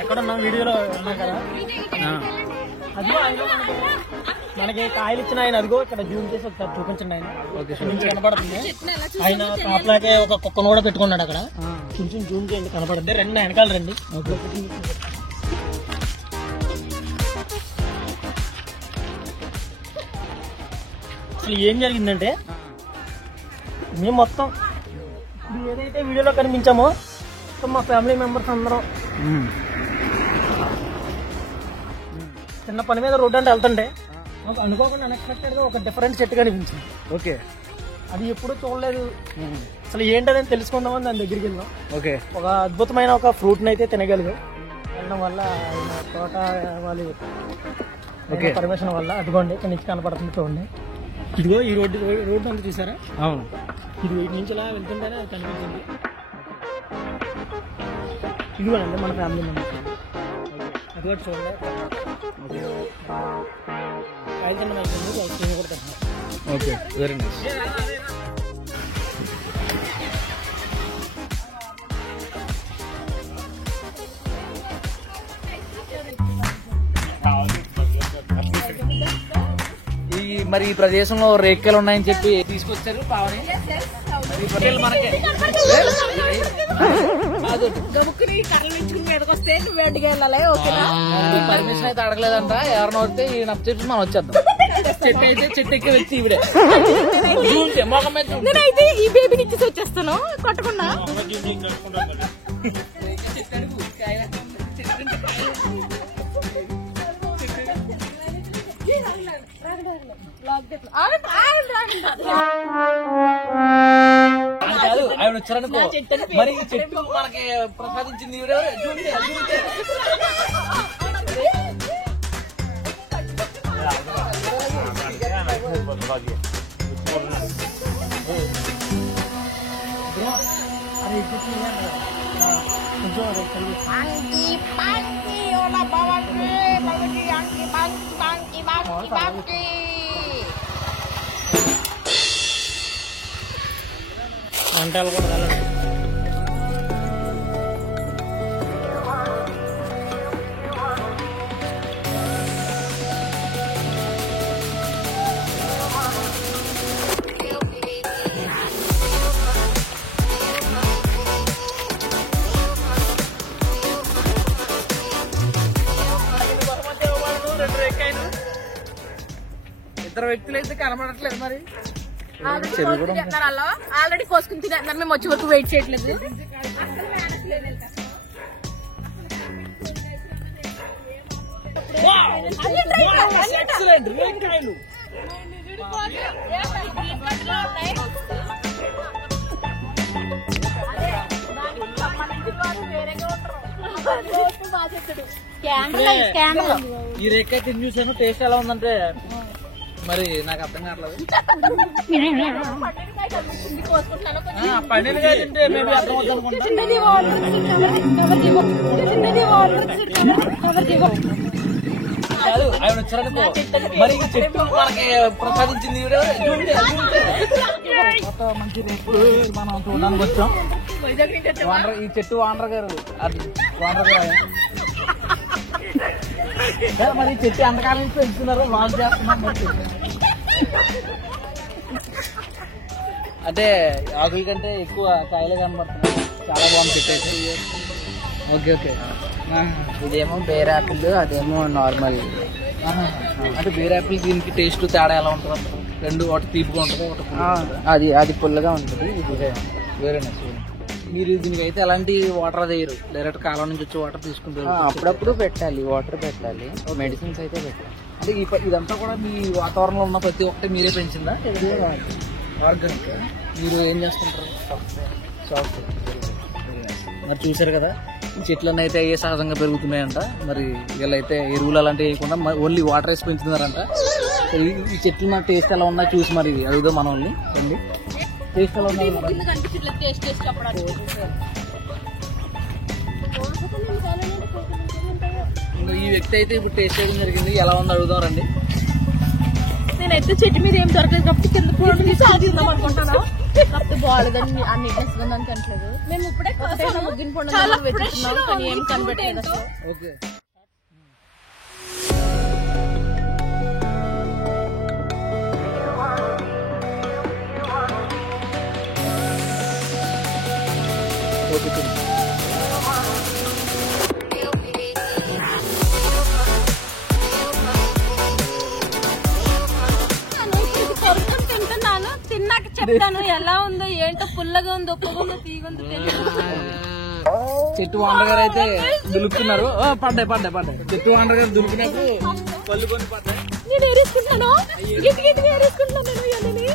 ఎక్కడున్నా వీడియోలో ఉన్నా కదా, అదిగో ఆయన మనకి కాయలు ఇచ్చిన ఆయన, అదిగో ఇక్కడ జూమ్ చేసి ఒకసారి చూపించండి. ఆయన కనపడుతుంది. ఆయన కాపలాకే ఒక కుక్కను కూడా పెట్టుకున్నాడు అక్కడ. కొంచెం జూమ్ చేయండి, కనపడుతుంది. రండి వెనకాల రండి. అసలు ఏం జరిగిందంటే, మేము మొత్తం ఏదైతే వీడియోలో కనిపించామో మా ఫ్యామిలీ మెంబర్స్ అందరం చిన్న పని మీద రోడ్డు అంటే వెళ్తుంటే అనుకోకుండా అన్ఎక్స్పెక్టెడ్ గా ఒక డిఫరెంట్ చెట్టు కనిపించింది. ఓకే, అది ఎప్పుడూ చూడలేదు. అసలు ఏంటని తెలుసుకుందామని దాని దగ్గరికి వెళ్ళాం. ఓకే, ఒక అద్భుతమైన ఒక ఫ్రూట్ ని అయితే తినగలిగాం. వెళ్ళడం వల్ల ఆయన తోట వాళ్ళు పర్మిషన్ వల్ల అదిగోండి ఇక్కడ నుంచి కనపడుతుంది. చూడండి, ఇదిగో ఈ రోడ్డు అంతా చూసారా? అవును, ఇది వీటి నుంచి ఇలా వెళ్తుంటేనే అది కనిపించింది. ఇదిగోనండి మన ఫ్యామిలీ మెంబర్స్. అది కూడా చూడండి, కాయలు తిన్న అయిపోయింది, ఐస్ క్రీమ్ కూడా తింటున్నారు. Okay, very nice. మరి ఈ ప్రదేశంలో రేక్కలు ఉన్నాయని చెప్పి తీసుకొచ్చారు పావని. పర్మిషన్ అయితే అడగలేదంట, ఎవరిని వస్తే ఈ నచ్చ చెప్పి మనం వచ్చేద్దాం. చెట్టు అయితే చెట్టు ఎక్కి వచ్చి ఇవిడే మొఖం మీద నేనైతే ఈ బేబీని ఇచ్చేసి వచ్చేస్తాను కొట్టకుండా. కాదు, ఆవిడ వచ్చారనుకో, మరి ఈ చెట్టు మనకి ప్రసాదించింది వంటలు కూడా వెళ్ళండి. ఇద్దరు వ్యక్తులు అయితే కనబడట్లేదు. మరి ఆల్రెడీ కోసుకుని తినేస్తున్నారు, మేము వచ్చే వరకు వెయిట్ చేయట్లేదు. ఈ రేఖ తిని చూసాను, టేస్ట్ ఎలా ఉందంటే మరి నాకు అర్థం కావట్లేదు. పండినగా తింటే మేబీ అర్థం అవుతుంది. కాదు, ఆయన వచ్చారనుకో, మరి ఈ చెట్టు మనకి ప్రసాదించింది మంచి రేపు మనం చూడడానికి వచ్చాం. ఈ చెట్టు వానర్ గారు, అది వానర్ గారు. మరి చెట్టు ఎంతకాలం నుంచి పెంచుతున్నారు, లాంచ్ చేస్తున్నారు. అంటే ఆకుల కంటే ఎక్కువ కాయలు కనబడుతున్నాయి. చాలా బాగుంది చెట్టు అయితే. Okay, okay. ఇదేమో బేర్ యాపిల్, అదేమో నార్మల్. అంటే బేర్ యాపిల్ దీనికి టేస్ట్ తేడా ఎలా ఉంటుంది? రెండు, ఒకటి తీపిగా ఉంటుంది, ఒకటి అది పుల్లగా ఉంటుంది. ఇది వేరే నచ్చి. మీరు దీనికి అయితే ఎలాంటి వాటర్ వేయరు, డైరెక్ట్ కాలం నుంచి వచ్చి వాటర్ తీసుకుంటారు? అప్పుడప్పుడు పెట్టాలి, వాటర్ పెట్టాలి, మెడిసిన్స్ అయితే పెట్టాలి. అంటే ఇదంతా కూడా మీ వాతావరణంలో ఉన్న ప్రతి ఒక్కటి మీరే పెంచిందా? ఆర్గానిక్. మీరు ఏం చేస్తుంటారు? సాఫ్ట్వేర్. మరి చూసారు కదా, ఈ చెట్లన్నీ అయితే ఏ సహజంగా పెరుగుతున్నాయంట. మరి వీళ్ళైతే ఎరువులు అలాంటివి వేయకుండా ఓన్లీ వాటర్ వేసి పెంచుతున్నారంట. ఈ చెట్లు నాకు టేస్ట్ ఎలా ఉన్నా చూసి మరి అడుగుదాం మన వాళ్ళని. రండి, టేస్ట్ ఎలా ఉన్నాయి? ఈ వ్యక్తి అయితే ఇప్పుడు టేస్ట్ చేయడం జరిగింది, ఎలా ఉందో అడుగుదాం. రండి. మేమైతే చెట్టు మీద ఏం దొరకలేదు కాబట్టి కింద పూర్వం తీసి ఆదిద్దాం అనుకుంటాను. కాకపోతే బాగాలేదని ఆ నీట్నెస్ ఉందని కనట్లేదు. మేము ఇప్పుడే ముగ్గిన పండుగ వెతుకుతున్నాం కానీ ఏం కనబెట్టలేదు అసలు. ఓకే తింటున్నాను, తిన్నాక చెప్తాను ఎలా ఉందో ఏంటో, పుల్లగా ఉందో ఉప్పుగా ఉందో తీగుందో తెలియదు. చెట్టు వాండర్ గారు అయితే దులుపుతున్నారు. పడ్డాయి చెట్టు వాండర్ గారు దులిపినప్పుడు పళ్ళు కొని పడ్డాయి. నేను ఏరేసుకుంటున్నాను, గిట్టి ఏరేసుకుంటున్నాను నేను ఇవన్నీ.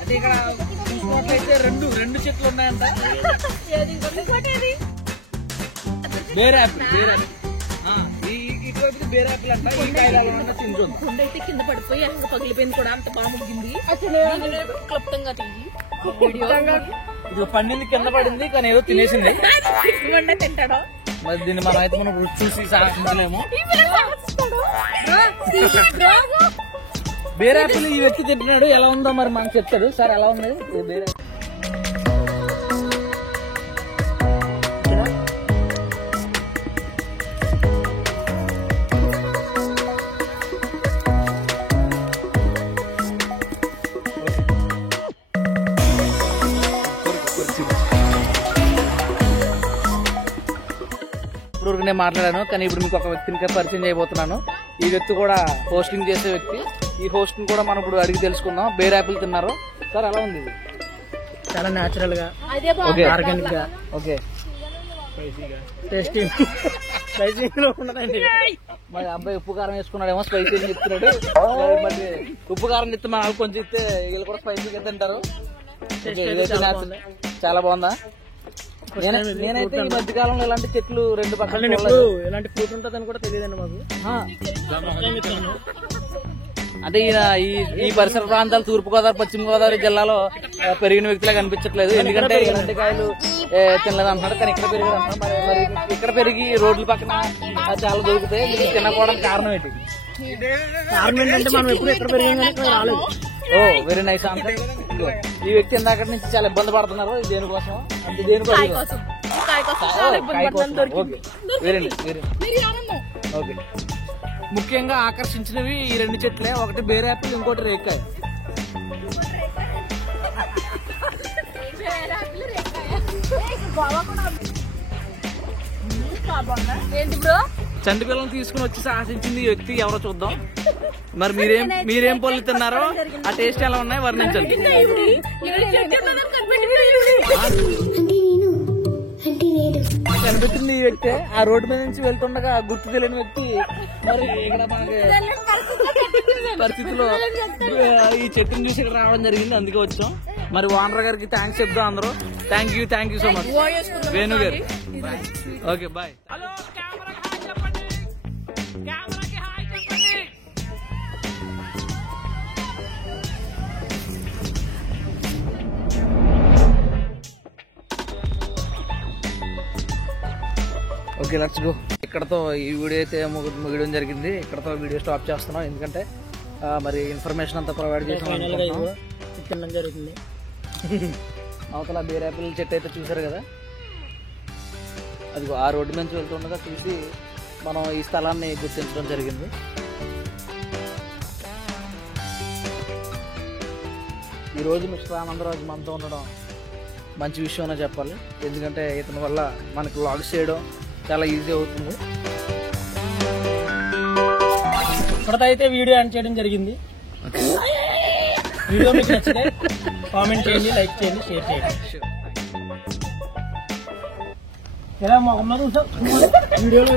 అంటే ఇక్కడ చూసినట్లయితే రెండు చెట్లు ఉన్నాయంట. బేర్ యాపిల్ ఇటువైపు బేర్ యాపిల్ అంట. ఈ కాయలు తింటుంది. గుండె అయితే కింద పడిపోయి అసలు పగిలిపోయింది కూడా, అంత బాగా ముగ్గింది. క్లుప్తంగా తీయి ఇది పండింది కింద పడింది కానీ ఏదో తినేసింది. తింటాడా మరి దీన్ని మనం అయితే మనం రుచి చూసి సాధించలేము. బేర్ యాపిల్ ఈ వ్యక్తి తింటున్నాడు. ఎలా ఉందో మరి మనకు చెప్తాడు. సార్ ఎలా ఉంది బేర్ యాపిల్? ఇప్పుడు నేను మాట్లాడాను కానీ ఇప్పుడు మీకు ఒక వ్యక్తిని పరిచయం చేయబోతున్నాను. ఈ వ్యక్తి కూడా హోస్టింగ్ చేసే వ్యక్తి. ఈ హోస్టింగ్ కూడా మనం ఇప్పుడు అడిగి తెలుసుకుందాం. బేర్ యాపిల్ తిన్నారు సార్, ఎలా ఉంది ఇది? చాలా న్యాచురల్ గా, ఆర్గానిక్ గా, ఓకే టేస్టీ ఉండదండి. మరి అబ్బాయి ఉప్పు కారం వేసుకున్నాడేమో, స్పైసీ చెప్తున్నాడు. మరి ఉప్పు కారం చెప్తే మన వాళ్ళు కొంచెం ఇస్తే వీళ్ళు కూడా స్పైసీగా తింటారు. చాలా బాగుందా? నేనైతే ఈ మధ్య కాలంలో ఇలాంటి చెట్లు రెండు పక్కన ఎలాంటి ఫ్రూట్ ఉంటుందని కూడా తెలియదండి మాకు. అంటే ఈయన ఈ పరిసర ప్రాంతాలు తూర్పు గోదావరి పశ్చిమ గోదావరి జిల్లాలో పెరిగిన వ్యక్తిలా కనిపించట్లేదు. ఎందుకంటే ఇలాంటి కాయలు తినలేదు అంటున్నాడు, కానీ ఇక్కడ పెరిగి అంటున్నాడు. మరి ఇక్కడ పెరిగి రోడ్ల పక్కన చాలా దొరుకుతాయి. మీకు తినకపోవడానికి కారణం ఏంటి? కారణం ఏంటంటే మనం ఎప్పుడు ఎక్కడ పెరిగిందని రాలేదు. ఓ వెరీ నైస్ ఆన్సర్. ఈ వ్యక్తి ఇందాక నుంచి చాలా ఇబ్బంది పడుతున్నారు. దేనికోసం అంటే దేనికోసం? Very nice very okay. ముఖ్యంగా ఆకర్షించినవి ఈ రెండు చెట్లే. ఒకటి బేర్ యాపిల్, ఇంకోటి రేక్కాయ. ఏంటి బ్రో? చంటి పిల్లలు తీసుకుని వచ్చి సాహసించింది ఈ వ్యక్తి ఎవరో చూద్దాం. మరి మీరేం పళ్ళు తిన్నారో ఆ టేస్ట్ ఎలా ఉన్నాయి వర్ణించండి. కనిపించింది ఈ వ్యక్తి. ఆ రోడ్డు మీద నుంచి వెళ్తుండగా గుర్తు తెలియని వ్యక్తి మరి ఇక్కడ మనకి పరిస్థితిలో ఈ చెట్టుని చూసి ఇక్కడ రావడం జరిగింది. అందుకే వచ్చాం. మరి ఓనర్ గారికి థ్యాంక్స్ చెప్దాం అందరూ. Thank you so much Venu గారు. Okay bye. Okay let's go. ఇక్కడతో ఈ వీడియో అయితే ముగియడం జరిగింది. ఇక్కడతో వీడియో స్టాప్ చేస్తున్నాం. ఎందుకంటే మరి ఇన్ఫర్మేషన్ అంతా ప్రొవైడ్ చేసాం జరుగుతుంది. అవతల బేర్ యాపిల్ చెట్టు అయితే చూసారు కదా, అది ఆ రోడ్డు నుంచి వెళ్తుండగా చూసి మనం ఈ స్థలాన్ని గుర్తించడం జరిగింది. ఈరోజు మిస్టర్ ఆనందరాజు మనతో ఉండడం మంచి విషయం అనే చెప్పాలి. ఎందుకంటే ఇతని వల్ల మనకి వ్లాగ్స్ చేయడం చాలా ఈజీ అవుతుంది. ఇప్పటికైతే వీడియో ఎండ్ చేయడం జరిగింది. వీడియో మీకు నచ్చితే కామెంట్ చేయండి, లైక్ చేయండి, షేర్ చేయండి. ఎలా మా వీడియోలో